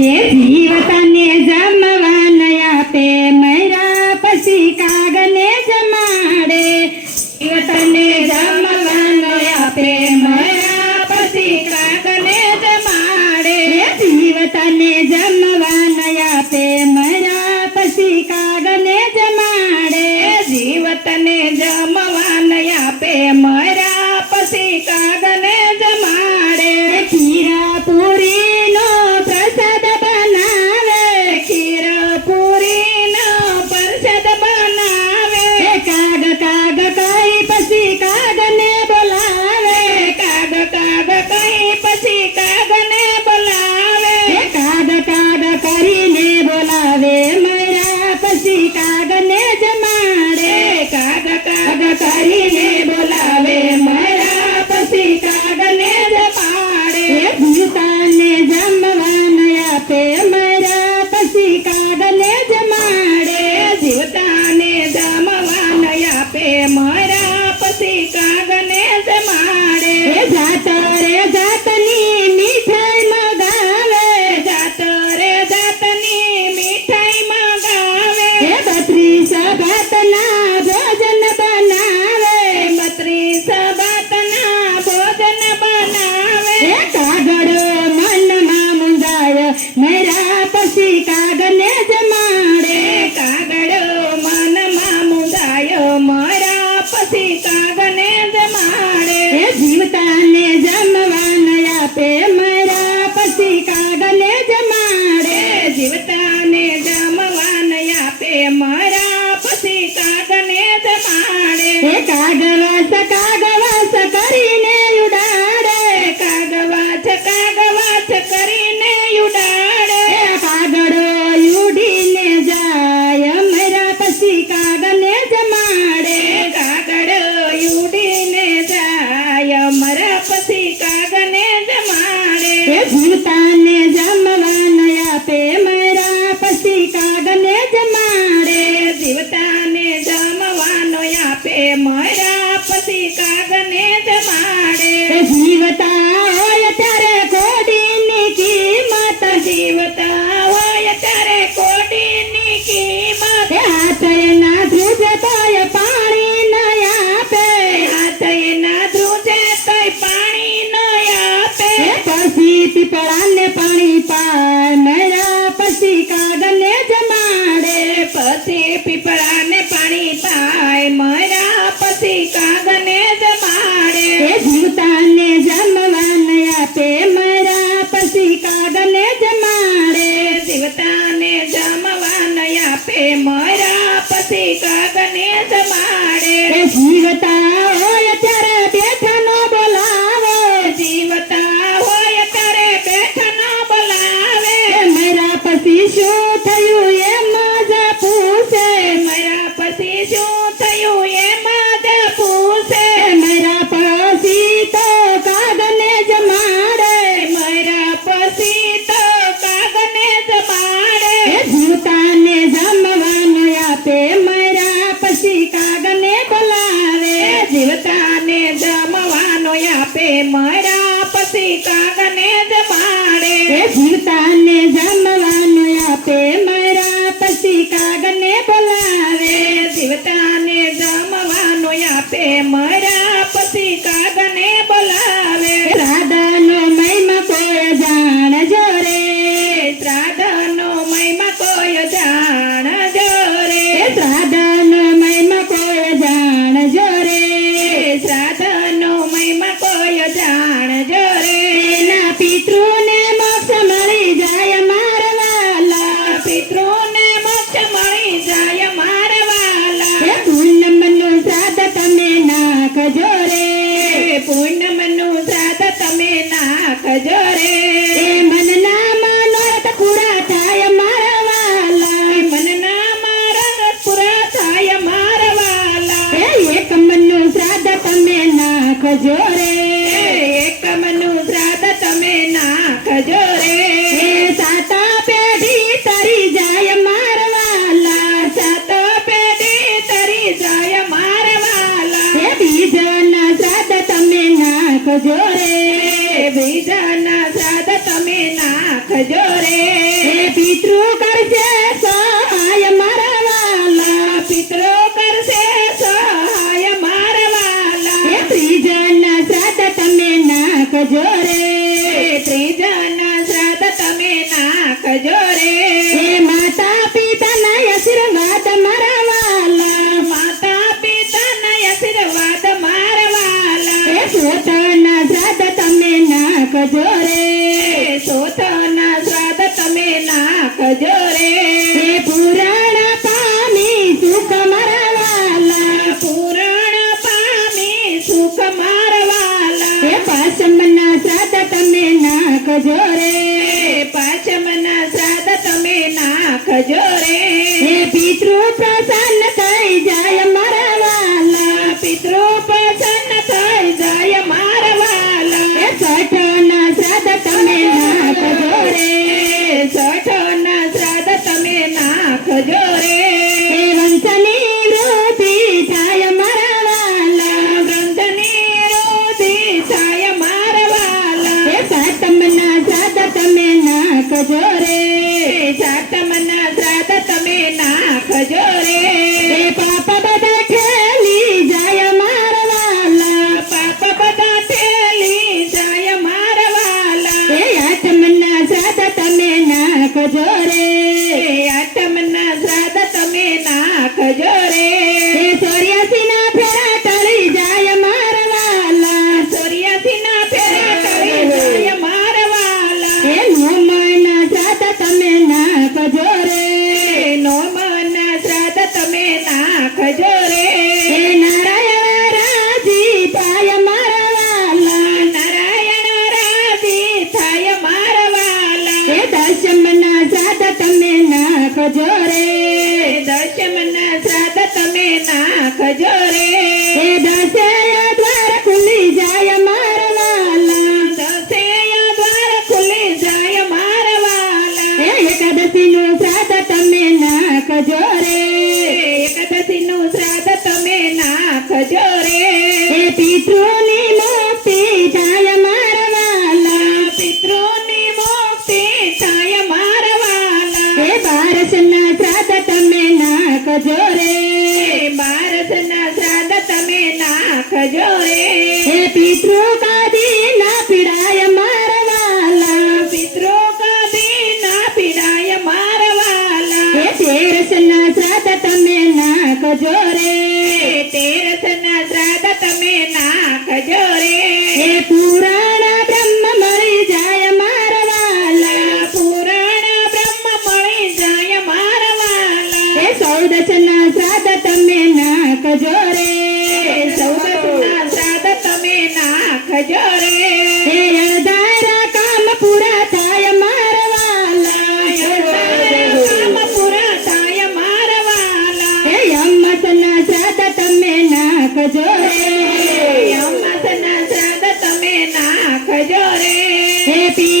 Evita, Nezé. પાડે હે કાગવાસ કાગવાસ કરીને કળાને પાણી પાનરા પછી કાગને જમાડે પછી પીપળાને પાણી પાય મરા પછી કાગને જમાડે જીવતાને જમવાને આપે મરા પછી કાગને જમાડે જીવતાને જમવાને આપે મરા પછી કાગને જમાડે મને જમવાનો આપે મરા પછી કાગને જમાડે જીવતાને જમ નાખજો એક મનુ શ્રાદ્ધ તમે નાખજો રે. સાતા પેઢી તરી જાય મારવાલા. સાતા પેઢી તરી જાય મારવાલા. હે બીજાના શ્રાદ્ધ તમે ના નાખજો રે. બીજાના શ્રાદ્ધ તમે ના નાખજો નાખજો રે ત્રીજાના શ્રાદ્ધ તમે નાખજો રે માતા પિતા પિતાના આશીર્વાદ મારા વાલા માતા પિતાના આશીર્વાદ મારા વાલા પોતાના શ્રાદ્ધ તમે નાખજો રે સોતા રે હે પિતૃ પ્રસન્ન થઈ જાય મારા વાલા. પિતૃ પ્રસન્ન થઈ જાય મારા વાલા. હે છઠના શ્રાદ્ધ તમે નાખજો રે. છઠના શ્રાદ્ધ તમે નાખજો નાખજો રે દશમના શ્રાદ્ધ તમે નાખજો રે હે દશેય દ્વાર ખુલી જાય મારા વાલા. દસેય દ્વાર ખુલી જાય મારા વાલા. હે એકાદશીનું શ્રાદ્ધ તમે નાખજો રે એકાદશીનું શ્રાદ્ધ તમે નાખજો રે નાખજો રે હે અધારા કામ પૂરા થાય મારા વાલા કામ પૂરા થાય મારા વાલા હે યમસના શ્રાદ્ધ તમે નાખજો રે યમસના શ્રાદ્ધ તમે નાખજો રે હે પિતૃ